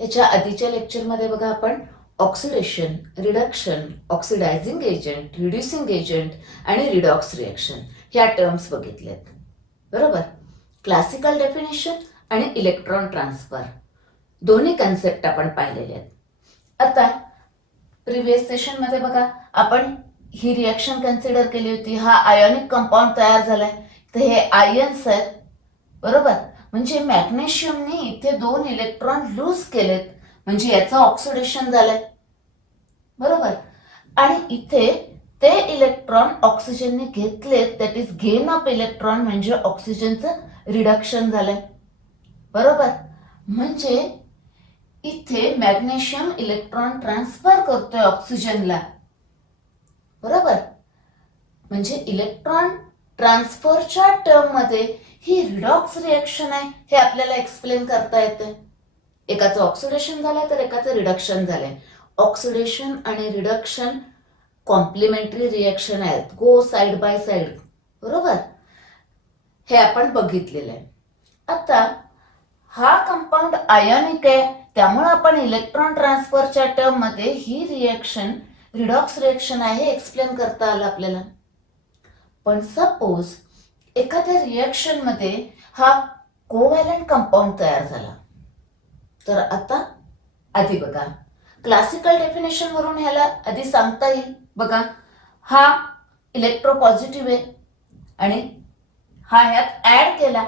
याच्या आधीच्या लेक्चरमध्ये बघा आपण oxidation, reduction, oxidizing agent, reducing agent आणि रिडॉक्स रिएक्शन ह्या टर्म्स बघितल्यात. बरोबर. क्लासिकल डेफिनेशन आणि इलेक्ट्रॉन ट्रान्सफर दोन्ही कन्सेप्ट आपण पाहिलेले आहेत. आता प्रिव्हियस सेशनमध्ये बघा आपण ही रिएक्शन कन्सिडर केली होती. हा आयोनिक कंपाऊंड तयार झालाय, तर हे आयन्स आहेत. बरोबर. म्हणजे मॅग्नेशियमने इथे 2 इलेक्ट्रॉन लूज केलेत, म्हणजे याचं ऑक्सिडेशन झालंय. बरोबर. आणि इथे ते इलेक्ट्रॉन ऑक्सिजनने घेतलेत, that is gain of electron, म्हणजे ऑक्सिजनचं रिडक्शन झालंय. बरोबर. म्हणजे इथे मॅग्नेशियम इलेक्ट्रॉन ट्रान्सफर करतोय ऑक्सिजनला. बरोबर. म्हणजे इलेक्ट्रॉन ट्रान्सफरच्या टर्ममध्ये ही रिडॉक्स रिएक्शन आहे हे आपल्याला एक्सप्लेन करता येते. एकाचं ऑक्सिडेशन झालंय तर एकाचं रिडक्शन झालंय. ऑक्सिडेशन आणि रिडक्शन कॉम्प्लिमेंटरी रिएक्शन आहेत, गो साइड बाय साइड. बरोबर. हे आपण बघितलेलं आहे. आता हा कंपाऊंड आयोनिक आहे, त्यामुळे आपण इलेक्ट्रॉन ट्रान्सफरच्या टर्म मध्ये ही रिएक्शन रिडॉक्स रिएक्शन आहे हे एक्सप्लेन करता आलं आपल्याला. पण सपोज एखाद्या रिएक्शन मध्ये हा कोव्हॅलंट कंपाऊंड तयार झाला, तर आता आधी बघा क्लासिकल डेफिनेशन वरून ह्याला आधी सांगता येईल. बघा, हा इलेक्ट्रोपॉझिटिव्ह आहे आणि हा ह्यात ऍड केला.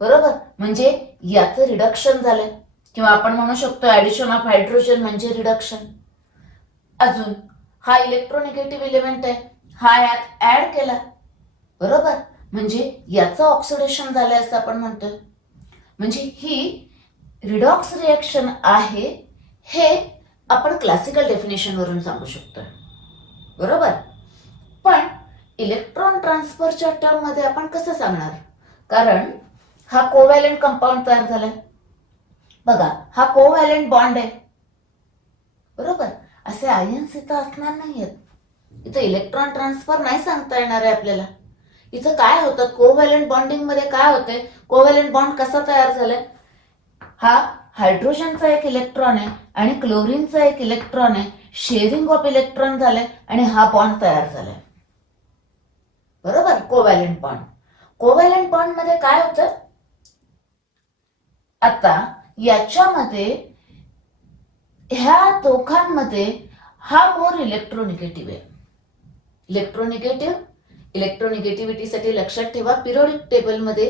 बरोबर. म्हणजे याचं रिडक्शन झालंय, किंवा आपण म्हणू शकतो ऍडिशन ऑफ हायड्रोजन म्हणजे रिडक्शन. अजून हा इलेक्ट्रोनिगेटिव्ह एलिमेंट आहे, हा यात ऍड केला. बरोबर. म्हणजे याचं ऑक्सिडेशन झालंय असं आपण म्हणतोय. म्हणजे ही रिडॉक्स रिएक्शन आहे हे आपण क्लासिकल डेफिनेशन वरून सांगू शकतोय. बरोबर. पण इलेक्ट्रॉन ट्रान्सफरच्या टर्म मध्ये आपण कसं सांगणार, कारण हा कोव्हॅलंट कंपाऊंड तयार झालाय. बघा, हा कोव्हॅलंट बॉन्ड आहे. बरोबर. असे आयन्स इथं असणार नाहीयेत. इथं इलेक्ट्रॉन ट्रान्सफर नाही सांगता येणार आहे आपल्याला. इथं काय होतं, कोव्हॅलंट बॉन्डिंग मध्ये काय होतंय, कोव्हॅलंट बॉन्ड कसा तयार झालाय, हा हायड्रोजनचा एक इलेक्ट्रॉन आहे आणि क्लोरीनचा एक इलेक्ट्रॉन आहे, शेअरिंग ऑफ इलेक्ट्रॉन झालंय आणि हा बॉन्ड तयार झालाय. बरोबर. Covalent bond. कोव्हॅलंट बॉन्ड मध्ये काय होतं, आता याच्यामध्ये ह्या दोघांमध्ये हा मोर इलेक्ट्रोनिगेटिव्ह आहे. इलेक्ट्रोनिगेटिव्हिटीसाठी लक्षात ठेवा, पिरियोडिक टेबलमध्ये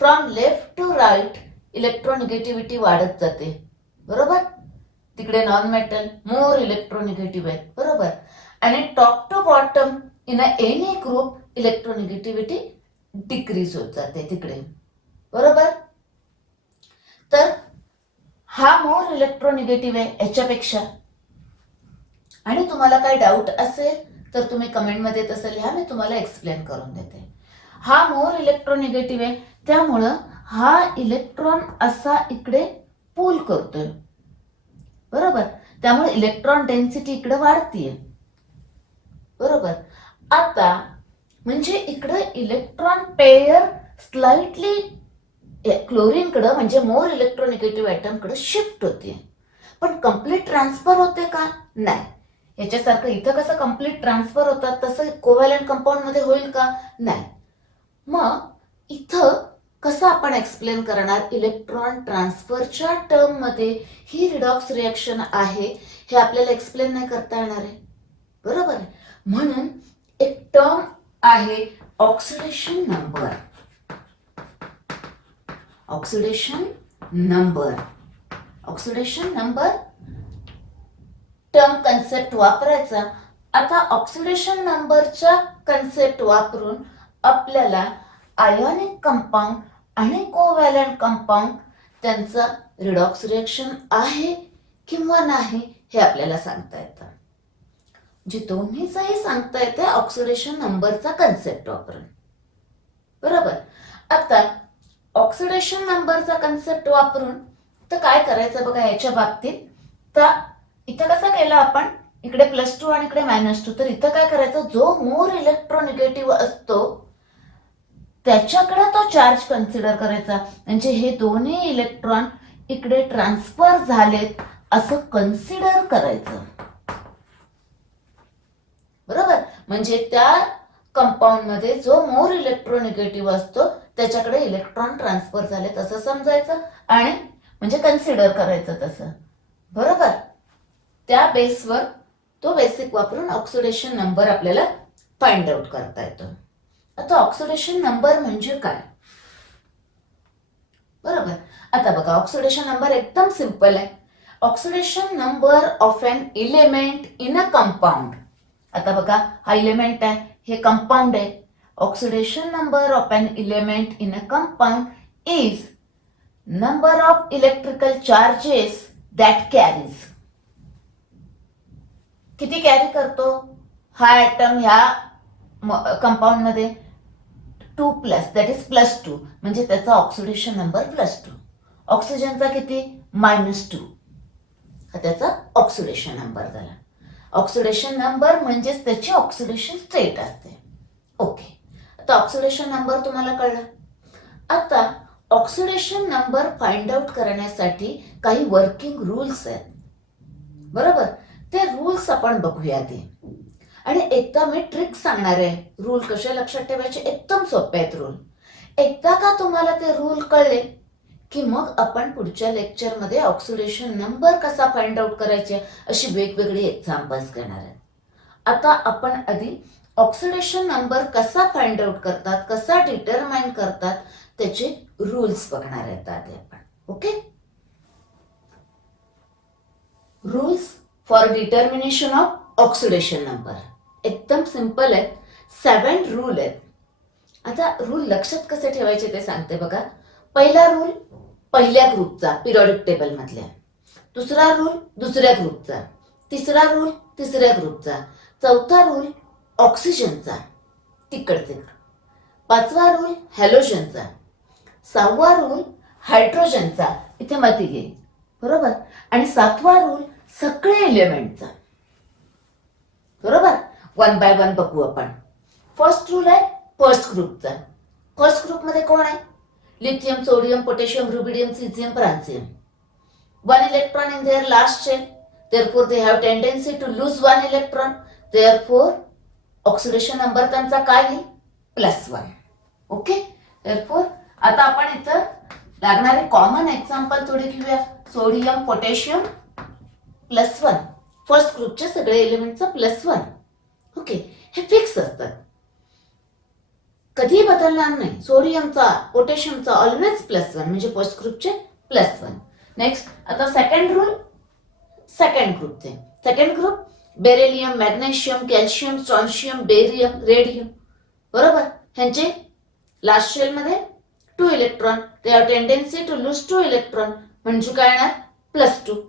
from left to right electronegativity वाढत जाते. बरोबर. तिकडे नॉन मेटल मोर इलेक्ट्रोनिगेटिव्ह आहे. बरोबर. आणि top to bottom in any group electronegativity decreases होत जाते तिकडे. बरोबर. तर हा मोर इलेक्ट्रोनिगेटिव्ह आहे याच्यापेक्षा. आणि तुम्हाला काही डाऊट असेल तर तुम्ही कमेंटमध्ये तसं लिहा, मी तुम्हाला एक्सप्लेन करून देते. हा मोर इलेक्ट्रोनिगेटिव्ह आहे, त्यामुळं हा इलेक्ट्रॉन असा इकडे पुल करतोय. बरोबर. त्यामुळे इलेक्ट्रॉन डेन्सिटी इकडे वाढतीये. बरोबर. आता म्हणजे इकडे इलेक्ट्रॉन पेयर स्लाइटली क्लोरीनकडे म्हणजे मोर इलेक्ट्रोनिगेटिव्ह ऍटमकडे शिफ्ट होते. पण कम्प्लीट ट्रान्सफर होते का, नाही. याच्यासारखं इथं कसं कम्प्लीट ट्रान्सफर होतात तसं कोव्हॅलंट कंपाऊंड मध्ये होईल का, नाही. मग इथं कसं आपण एक्सप्लेन करणार, इलेक्ट्रॉन ट्रान्सफरच्या टर्म मध्ये ही रिडॉक्स रिएक्शन आहे हे आपल्याला एक्सप्लेन नाही करता येणार आहे. बरोबर. म्हणून एक टर्म आहे oxidation number. Oxidation number, oxidation number term concept वापरायचा. आता ऑक्सिडेशन नंबरच्या कन्सेप्ट वापरून आपल्याला आयोनिक कंपाऊंड आणि कोव्हॅलंट कंपाऊंड त्यांचा रिडॉक्स रिएक्शन आहे किंवा नाही हे आपल्याला सांगता येतं. जे दोन्हीचाही सांगता येते ऑक्सिडेशन नंबरचा कन्सेप्ट वापरून. बरोबर. आता ऑक्सिडेशन नंबरचा कन्सेप्ट वापरून तर काय करायचं बघा याच्या बाबतीत, तर इथं कसं केलं आपण, इकडे +2 आणि इकडे -2, तर इथं काय करायचं, जो मोर इलेक्ट्रोनिगेटिव्ह असतो त्याच्याकडे तो चार्ज कन्सिडर करायचा. म्हणजे हे दोन्ही इलेक्ट्रॉन इकडे ट्रान्सफर झालेत असं कन्सिडर करायचं. बरोबर, म्हणजे त्या कंपाऊंड मध्ये जो मोर इलेक्ट्रोनिगेटिव्ह असतो त्याच्याकडे इलेक्ट्रॉन ट्रान्सफर झालेत असं समजायचं आणि म्हणजे कन्सिडर करायचं तसं. बरोबर, त्या बेसवर तो बेसिक वापरून ऑक्सिडेशन नंबर आपल्याला फाइंड आउट करता येतो. आता ऑक्सिडेशन नंबर म्हणजे काय? बरोबर, आता बघा ऑक्सिडेशन नंबर एकदम सिंपल आहे. Oxidation number of an element in a compound. आता बघा हा इलेमेंट आहे, हे कंपाऊंड आहे. Oxidation number of an element in a compound is number of electrical charges that carries. किती कॅरी करतो हा ऍटम ह्या कंपाऊंड मध्ये? 2+, दॅट इज +2, म्हणजे त्याचा ऑक्सिडेशन नंबर +2. ऑक्सिजनचा किती? -2. हा त्याचा ऑक्सिडेशन नंबर झाला. ऑक्सिडेशन नंबर म्हणजेच त्याची ऑक्सिडेशन स्टेट असते. ओके, आता ऑक्सिडेशन नंबर तुम्हाला कळला. आता ऑक्सिडेशन नंबर फाइंड आउट करण्यासाठी काही वर्किंग रूल्स आहेत. बरोबर, ते रूल्स आपण बघूया आधी. आणि एकदा मी ट्रिक सांगणार आहे. रूल कसे लक्षात ठेवायचे एकदम सोपे आहेत रूल. एकदा का तुम्हाला ते रूल कळले की मग आपण पुढच्या लेक्चरमध्ये ऑक्सिडेशन नंबर कसा फाइंड आउट करायचे अशी वेगवेगळी एक्झाम्पल्स घेणार आहेत. आता आपण आधी ऑक्सिडेशन नंबर कसा फाइंड आउट करतात, कसा डिटरमाइन करतात त्याचे रूल्स बघणार आहेत आधी आपण. Okay, rules for determination of oxidation number एकदम सिंपल आहेत. 7 रूल आहेत. आता रूल लक्षात कसे ठेवायचे ते सांगते बघा. पहिला रूल पहिल्या ग्रुपचा पिरियडिक टेबल मधल्या, दुसरा रूल दुसऱ्या ग्रुपचा, तिसरा रूल तिसऱ्या ग्रुपचा, चौथा रूल ऑक्सिजनचा तिकडचे, पाचवा रूल हॅलोजनचा, सहावा रूल हायड्रोजनचा इथे मध्ये येईल. बरोबर, आणि सातवा रूल सगळे एलिमेंटचा. बरोबर, 1 बाय 1 बघू आपण. फर्स्ट रूल आहे फर्स्ट ग्रुपचा. फर्स्ट ग्रुप मध्ये कोण आहे? Lithium, sodium, potassium, rubidium, caesium, francium. 1 electron in their last chain, therefore they have tendency to lose 1 electron, therefore oxidation number त्यांचा काय येईल? +1. ओके, therefore आता आपण इथं लागणारे कॉमन एक्झाम्पल थोडे घेऊया. सोडियम, पोटॅशियम +1, फर्स्ट ग्रुपच्या सगळे एलिमेंटचा +1. ओके, हे फिक्स असतात, कधी बदलणार नाही. सोडियमचा पोटॅशियमचा ऑलवेज +1 म्हणजे फर्स्ट ग्रुपचे +1. नेक्स्ट, आता सेकंड रूल सेकंड ग्रुपचे. Second group beryllium, magnesium, calcium, strontium, barium, radium. बरोबर, ह्यांचे लास्ट शेल मध्ये 2 electron, they have tendency to lose 2 electron म्हणजे काय येणार? +2.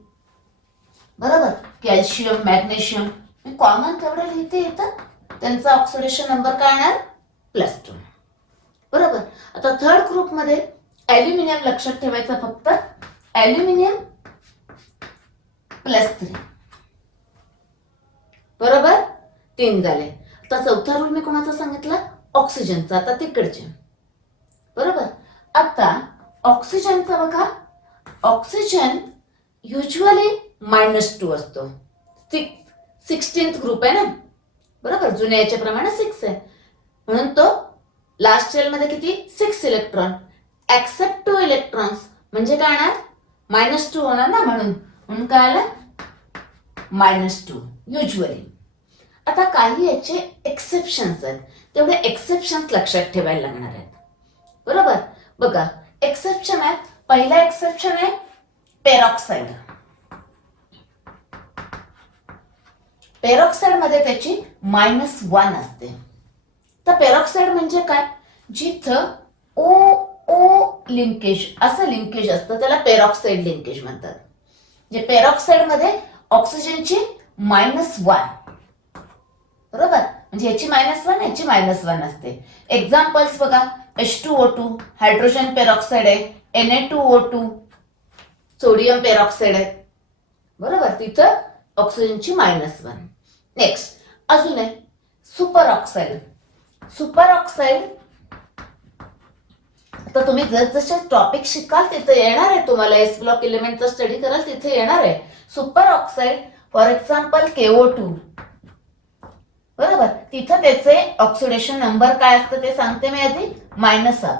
बरोबर, कॅल्शियम, मॅग्नेशियम कॉमन तेवढे लिहिते येतं, त्यांचा ऑक्सिडेशन नंबर काय येणार? +2. बरोबर, आता थर्ड ग्रुप मध्ये ॲल्युमिनियम लक्षात ठेवायचं फक्त. ॲल्युमिनियम +3. बरोबर, 3 झाले. आता चौथा रूल मी कोणाचा सांगितला? ऑक्सिजनचा. आता तिकडचे. बरोबर, आता ऑक्सिजनचा बघा. ऑक्सिजन युजली -2 असतो. 16th ग्रुप आहे ना. बरोबर, जुन्या याच्या प्रमाणे 6 आहे म्हणून तो लास्ट शेल मध्ये किती? 6 इलेक्ट्रॉन. एक्सेप्ट 2 इलेक्ट्रॉन्स म्हणजे काय येणार? -2 होणार ना, म्हणून काय आलं? -2 युजली. आता काही याचे एक्सेप्शन्स आहेत, तेवढे एक्सेप्शन्स लक्षात ठेवायला लागणार आहेत. बरोबर, बघा एक्सेप्शन आहे. पहिला एक्सेप्शन आहे पेरॉक्साईड. पेरॉक्साईड मध्ये त्याची -1 असते. तर पेरॉक्साईड म्हणजे काय? जिथं ओ लिंकेज असं लिंकेज असतं त्याला पेरॉक्साईड लिंकेज म्हणतात. जे पेरॉक्साईड मध्ये ऑक्सिजनची -1. बरोबर, म्हणजे याची -1 याची -1 असते. एक्झाम्पल्स बघा. H2O2 हायड्रोजन पेरॉक्साईड आहे. Na2O2 सोडियम पेरॉक्साईड आहे. बरोबर, तिथं ऑक्सिजनची -1. नेक्स्ट अजून आहे सुपर ऑक्साईड. सुपर ऑक्साईड आता तुम्ही जसजसे टॉपिक शिकाल तिथे येणार आहे, तुम्हाला एस ब्लॉक एलिमेंटचा स्टडी कराल तिथे येणार आहे. Super oxide for example KO2, बरोबर, तिथं त्याचे ऑक्सिडेशन नंबर काय असतं ते सांगते मी आधी, -8.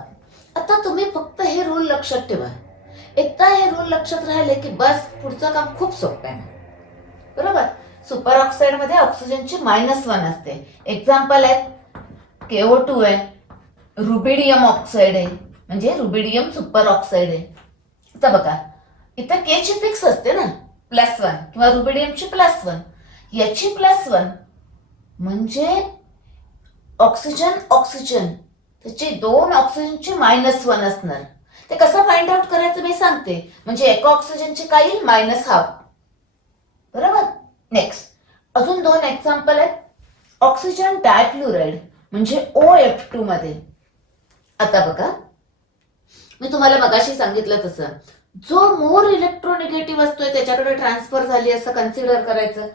आता तुम्ही फक्त हे रूल लक्षात ठेवा. एकदा हे रूल लक्षात राहिले की बस पुढचं काम खूप सोपं आहे. बरोबर, सुपर ऑक्साईड मध्ये ऑक्सिजनची -1 असते. एक्झाम्पल आहे KO2 आहे, रुबिडियम ऑक्साईड आहे, म्हणजे रुबिडियम सुपर ऑक्साईड आहे. आता बघा इथं के ची फिक्स असते ना, +1 किंवा रुबिडियमची +1, याची +1 म्हणजे ऑक्सिजन ऑक्सिजन त्याची 2 ऑक्सिजनची -1 असणार. ते कसं फाइंड आउट करायचं मी सांगते. म्हणजे एका ऑक्सिजनची काय येईल, -½ बरोबर. नेक्स्ट अजून 2 एक्झाम्पल आहेत. ऑक्सिजन डायफ्लोराइड म्हणजे OF2 मध्ये. आता बघा मी तुम्हाला मगाशी सांगितलं तसं जो मोर इलेक्ट्रोनिगेटिव्ह असतोय त्याच्याकडे ट्रान्सफर झाली असं कन्सिडर करायचं.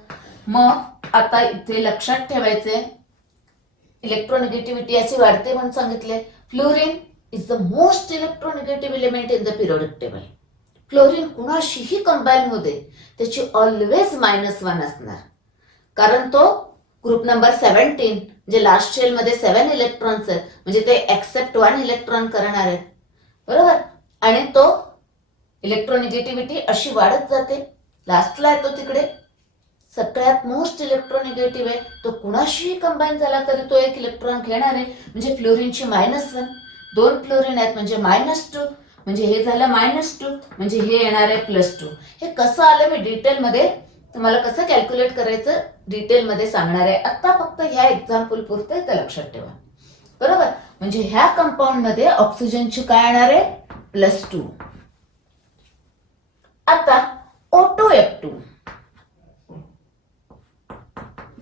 मग आता इथे लक्षात ठेवायचंय इलेक्ट्रोनिगेटिव्हिटी अशी वाढते म्हणून सांगितले. Fluorine is the most electronegative element in the periodic table. Fluorine कुणाशीही कंबाईन होते त्याची ऑलवेज -1 असणार, कारण तो ग्रुप नंबर 17 म्हणजे लास्ट शेल मध्ये 7 इलेक्ट्रॉन्स आहेत, म्हणजे ते एक्सेप्ट 1 इलेक्ट्रॉन करणार आहेत. बरोबर, आणि तो इलेक्ट्रोनिगेटिव्हिटी अशी वाढत जाते. लास्टला येतो तिकडे सगळ्यात मोस्ट इलेक्ट्रोनिगेटिव्ह आहे, तो कुणाशीही कंबाईन झाला तरी तो 1 इलेक्ट्रॉन घेणार आहे. म्हणजे फ्लोरीनची -1, 2 फ्लोरीन आहेत म्हणजे -2, म्हणजे हे झालं -2, म्हणजे हे येणार आहे +2. हे कसं आलं मी डिटेलमध्ये तुम्हाला कसं कॅल्क्युलेट करायचं डिटेलमध्ये सांगणार आहे. आता फक्त ह्या एक्झाम्पल पुरते ते लक्षात ठेवा. बरोबर, म्हणजे ह्या कंपाऊंड मध्ये ऑक्सिजनची काय येणार आहे, +2. आता O2F2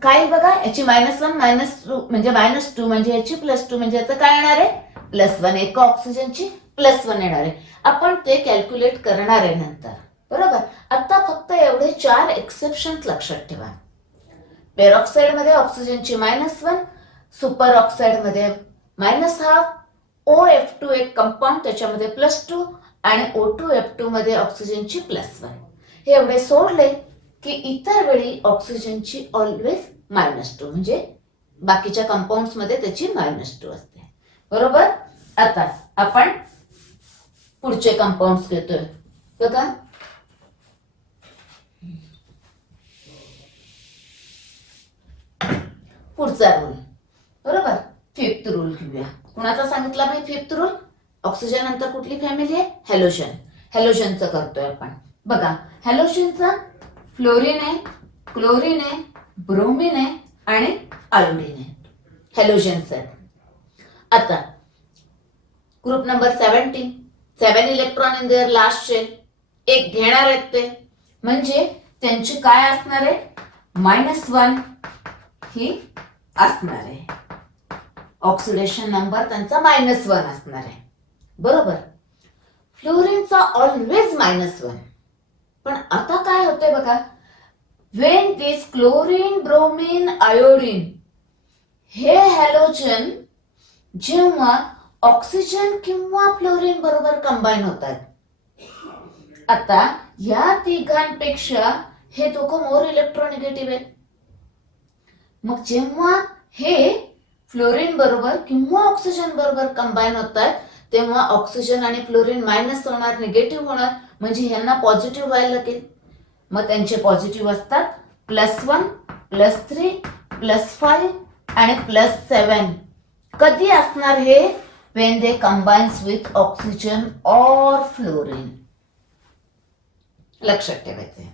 काय बघा, याची -1 -2 म्हणजे -2 म्हणजे याची +2 म्हणजे याचं काय येणार आहे, +1. एका ऑक्सिजनची +1 येणार आहे. आपण ते कॅल्क्युलेट करणार आहे नंतर. बरोबर, आता फक्त एवढे 4 एक्सेप्शन लक्षात ठेवा. पेरॉक्साइड मध्ये ऑक्सिजनची -1, सुपर ऑक्साइड मध्ये -½ OF2 एक कंपाऊंड त्याच्यामध्ये +2 आणि O2F2 मध्ये ऑक्सिजनची +1. हे एवढे सोडले की इतर वेळी ऑक्सिजनची ऑलवेज -2 म्हणजे बाकीच्या कंपाऊंड्स मध्ये त्याची -2 असते. बरोबर, आता आपण पुढचे कंपाऊंड्स घेतोय. बघा पुढचा रूल, बरोबर, 5th रूल घेऊया. कुणाचा सांगितला मी 5th रूल? ऑक्सिजन नंतर कुठली फॅमिली आहे, हॅलोजन. हॅलोजनचं करतोय आपण. बघा हॅलोजनचा फ्लोरीन आहे, क्लोरीन आहे, ब्रोमीन आहे आणि आयोडीन आहे. हॅलोजन्स आहेत. आता group number 17, 7 electron in their last shell, एक घेणार आहेत ते, म्हणजे त्यांची काय असणार आहे, -1 ही असणार आहे. ऑक्सिडेशन नंबर त्यांचा -1 असणार आहे. बरोबर, फ्लोरीनचा ऑलवेज -1. पण आता काय होते बघा, when this chlorine, bromine, iodine हे हॅलोजन जेव्हा ऑक्सिजन किंवा फ्लोरीन बरोबर कंबाईन होतात, आता या तिघांपेक्षा हे दोघं मोर इलेक्ट्रोनिगेटिव्ह आहेत. मग जेव्हा हे फ्लोरीन बरोबर किंवा ऑक्सिजन बरोबर कंबाईन होतात तेव्हा ऑक्सिजन आणि फ्लोरीन मायनस होणार, निगेटिव्ह होणार, म्हणजे ह्यांना पॉझिटिव्ह व्हायला लागेल. मग त्यांचे पॉझिटिव्ह असतात +1, +3, +5 आणि +7. कधी असणार हे, when they combines with oxygen or fluorine. लक्षात ठेवायचे.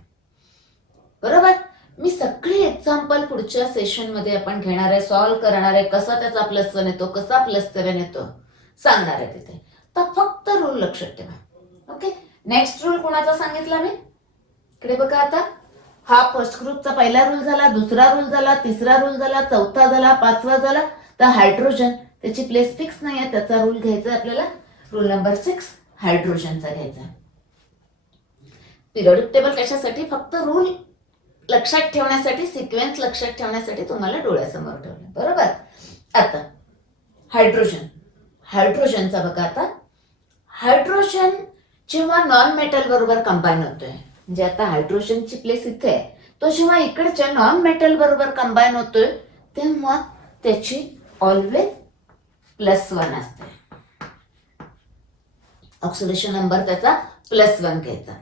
बरोबर, मी सगळी एक्झाम्पल पुढच्या सेशन मध्ये आपण घेणार आहे, सॉल्व्ह करणार आहे, कसा त्याचा +1 येतो, कसा +7 येतो सांगणार आहे तिथे. तर फक्त रूल लक्षात ठेवा. ओके, नेक्स्ट रूल कोणाचा सांगितला मी, इकडे बघा. आता हा फर्स्ट ग्रुपचा पहिला रूल झाला, दुसरा रूल झाला, तिसरा रूल झाला, चौथा झाला, पाचवा झाला. तर हायड्रोजन त्याची प्लेस फिक्स नाही आहे, त्याचा रूल घ्यायचा आपल्याला. रूल नंबर 6 हायड्रोजनचा घ्यायचा. पिरियोडिक टेबल कशासाठी, फक्त रूल लक्षात ठेवण्यासाठी, सिक्वेन्स लक्षात ठेवण्यासाठी तुम्हाला डोळ्यासमोर ठेवलं. बरोबर, आता हायड्रोजन, हायड्रोजनचा बघा. आता हायड्रोजन जेव्हा नॉन मेटल बरोबर कंबाईन होतोय, म्हणजे आता हायड्रोजनची प्लेस इथे आहे, तो जेव्हा इकडच्या नॉन मेटल बरोबर कंबाईन होतोय तेव्हा त्याची ऑलवेज +1 असते. ऑक्सिडेशन नंबर त्याचा +1 घ्यायचा.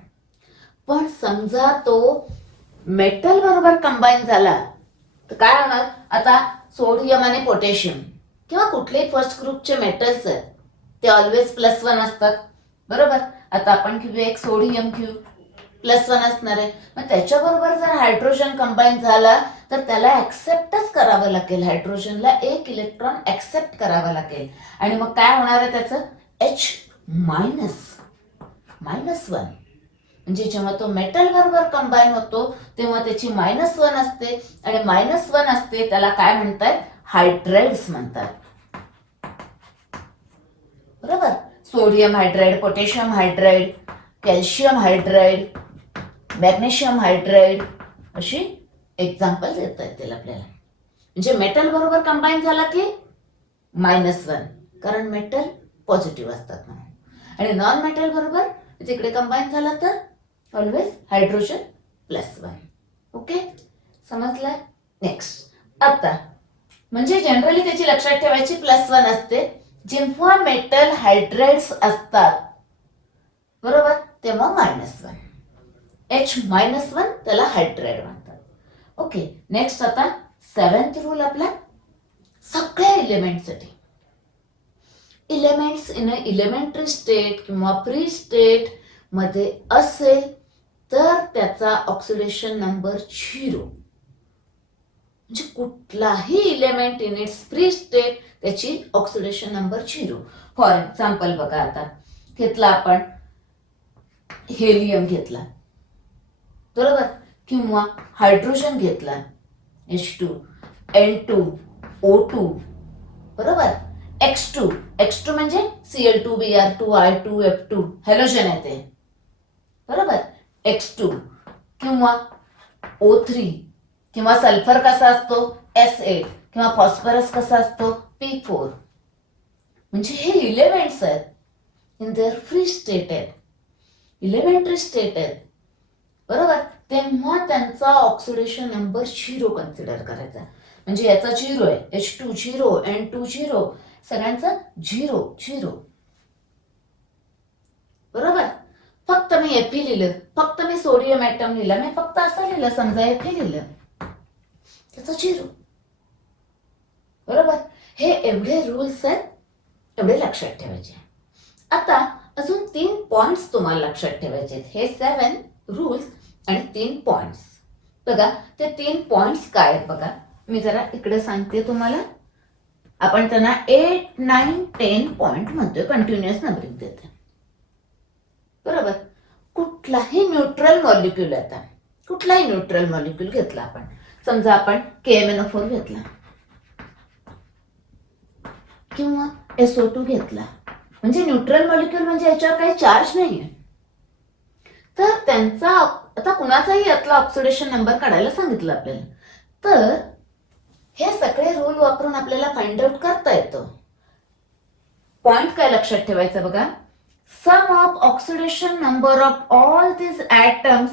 पण समजा तो मेटल बरोबर कंबाईन झाला तर काय होणार? आता सोडियम आणि पोटॅशियम किंवा कुठलेही फर्स्ट ग्रुपचे मेटल्स आहेत ते ऑलवेज +1 असतात, बरोबर. आता आपण घेऊया एक सोडियम घेऊ, +1 असणार आहे. मग त्याच्याबरोबर जर हायड्रोजन कंबाईन झाला तर त्याला ऍक्सेप्टच करावं लागेल, हायड्रोजनला एक इलेक्ट्रॉन ऍक्सेप्ट करावा लागेल. आणि मग काय होणार आहे त्याचं? H-1. म्हणजे जेव्हा तो मेटल बरोबर कंबाईन होतो तेव्हा त्याची -1 असते आणि -1 असते त्याला काय म्हणतात? हायड्राइड्स म्हणतात, बरोबर. Sodium hydride, potassium hydride, calcium hydride, magnesium hydride अशी एक्झाम्पल देता येतील आपल्याला. म्हणजे मेटल बरोबर कंबाईन झाला की -1, कारण मेटल पॉझिटिव्ह असतात म्हणून. आणि नॉन मेटल बरोबर तिकडे कंबाईन झाला तर ऑलवेज हायड्रोजन +1. ओके, समजलंय? नेक्स्ट आता म्हणजे जनरली त्याची लक्षात ठेवायची +1 असते जेव्हा मेटल हायड्राइड्स असतात, बरोबर, तेव्हा -1. H-1 त्याला हायड्राइड म्हणतात. ओके, नेक्स्ट आता 7th रूल आपला सगळ्या एलिमेंटसाठी. Elements in a elementary state किंवा प्री स्टेट मध्ये असेल तर त्याचा ऑक्सिडेशन नंबर 0. म्हणजे कुठलाही element in its free state त्याची ऑक्सिडेशन नंबर 0. फॉर एक्झाम्पल बघा, आता घेतला आपण हेलियम घेतला, बरोबर, किंवा हायड्रोजन घेतला H2, N2, O2, बरोबर. X2 म्हणजे Cl2, Br2, I2, F2 halogen आहे ते, बरोबर. X2 किंवा O3 किंवा सल्फर कसा असतो S8 किंवा फॉस्फरस कसा असतो P4. म्हणजे हे इलेमेंट्स आहेत इन देअर फ्री स्टेट आहेत, इलेमेंटरी स्टेट आहेत, बरोबर. तेव्हा त्यांचा ऑक्सिडेशन नंबर 0 कन्सिडर करायचा. म्हणजे याचा 0 आहे, H2 0, N2 0, सगळ्यांचा 0, बरोबर. फक्त मी Fe लिहिलं, फक्त मी सोडियम ऍटम लिहिला, मी फक्त असं लिहिलं, समजा Fe लिहिलं, त्याचा 0, बरोबर. हे एवढे रूल्स आहेत, एवढे लक्षात ठेवायचे. आता अजून 3 पॉइंट्स तुम्हाला लक्षात ठेवायचे आहेत. हे 7 रूल्स आणि 3 पॉइंट्स. बघा ते 3 पॉइंट्स काय आहेत बघा, मी जरा इकडे सांगते तुम्हाला. आपण त्यांना 8, 9, 10 पॉइंट म्हणतोय, कंटिन्युअस नंबरिंग देते, बरोबर. कुठलाही न्यूट्रल मॉलिक्यूल, आता कुठलाही न्यूट्रल मॉलिक्यूल घेतला आपण, समजा आपण KMnO4 घेतला किंवा SO2 घेतला, म्हणजे न्यूट्रल मॉलिक्यूल म्हणजे याच्यावर काही चार्ज नाहीये, तर त्यांचा आता कुणाचाही यातला ऑक्सिडेशन नंबर काढायला सांगितलं आपल्याला, तर हे सगळे रूल वापरून आपल्याला फाइंड आउट करता येतं. पॉइंट काय लक्षात ठेवायचं बघा, sum of oxidation number of all this atoms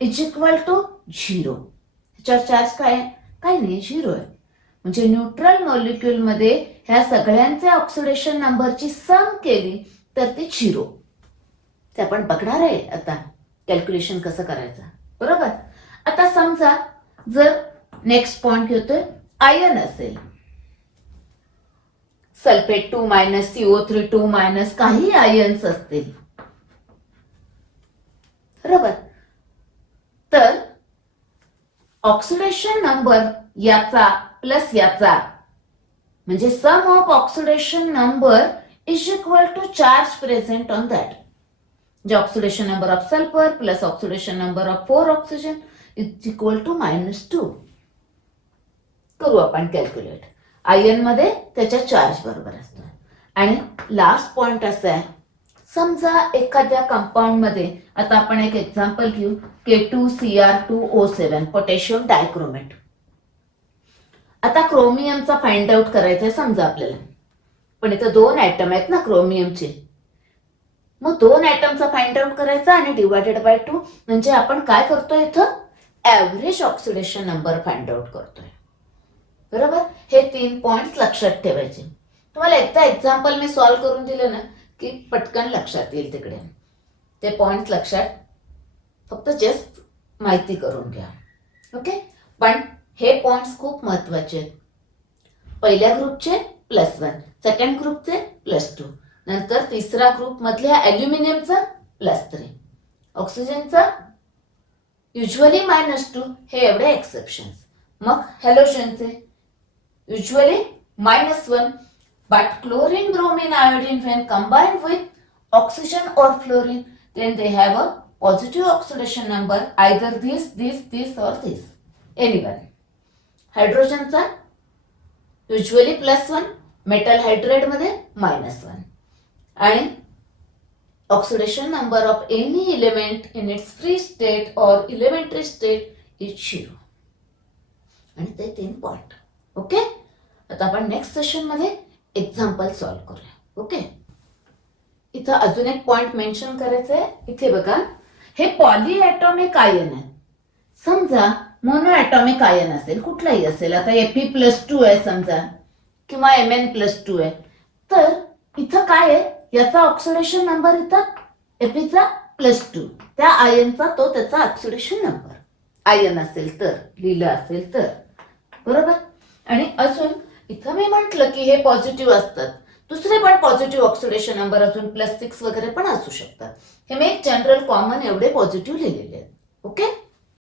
is equal to 0. ह्याच्यावर चार्ज काय आहे? काय नाही, 0 आहे. म्हणजे न्यूट्रल मॉलिक्यूल मध्ये ह्या सगळ्यांचे ऑक्सिडेशन नंबरची सम केली तर ती 0. ते आपण बघणार आहे आता कॅल्क्युलेशन कसं करायचं, बरोबर. आता समजा जर नेक्स्ट पॉइंट घेतोय, आयन असेल, सल्फेट 2-, CO3 2-, काही आयन्स असतील, बरोबर. तर ऑक्सिडेशन नंबर याचा प्लस याचा म्हणजे sum of oxidation number is equal to charge present on that. म्हणजे oxidation number of sulphur plus oxidation number of 4 oxygen is equal to -2. करू आपण कॅल्क्युलेट. आयन मध्ये त्याच्या चार्ज बरोबर असतो. आणि लास्ट पॉइंट असा आहे, समजा एखाद्या कंपाऊंड मध्ये, आता आपण एक एक्झाम्पल घेऊ, K2Cr2O7 पोटॅशियम डायक्रोमेट. आता क्रोमियमचा फाइंड आउट करायचा आहे समजा आपल्याला, पण इथं 2 ऍटम आहेत ना क्रोमियमचे, मग 2 ऍटमचा फाइंड आउट करायचा आणि डिवायडेड बाय 2 म्हणजे आपण काय करतोय इथं average oxidation number find out करतोय. बरोबर. हे 3 पॉइंट्स लक्षात ठेवायचे. तुम्हाला एकदा एक्झाम्पल मी सॉल्व्ह करून दिलं ना की पटकन लक्षात येईल. तिकडे ते पॉइंट्स लक्षात फक्त जस्ट माहिती करून घ्या. ओके. पण हे पॉइंट्स खूप महत्वाचे आहेत. पहिल्या ग्रुपचे +1, सेकंड ग्रुपचे +2, नंतर तिसरा ग्रुप मधल्या ॲल्युमिनियमचा +3, ऑक्सिजनचा युजली -2. हे एवढे एक्सेप्शन्स. मग हॅलोजनचे usually -1, but chlorine, bromine, iodine when combined with oxygen or fluorine, then they have a positive oxidation number, either this or this, anyone. हायड्रोजनचा युजली +1, मेटल हायड्रेट मध्ये -1 आणि oxidation number of any element in its free state और elementary state is 0. आणि ते 3 point. Okay. आता आपण next session मध्ये example solve करूया. ओके. इथं अजून एक पॉइंट मेन्शन करायचं आहे. इथे बघा, हे पॉलीएटॉमिक आयन आहे. समजा मोनोएटॉमिक आयन असेल, कुठलाही असेल, आता Fe+2 आहे समजा किंवा Mn+2 आहे, तर इथं काय आहे, याचा ऑक्सिडेशन नंबर इथं Feचा +2, त्या आयनचा तो त्याचा ऑक्सिडेशन नंबर आयन असेल तर लिहिलं असेल तर. बरोबर. आणि अजून इथं मी म्हटलं की हे पॉझिटिव्ह असतात. दुसरे पण पॉझिटिव्ह ऑक्सिडेशन नंबर अजून +6 वगैरे पण असू शकतात. हे मी एक जनरल कॉमन एवढे पॉझिटिव्ह लिहिलेले आहेत. ओके.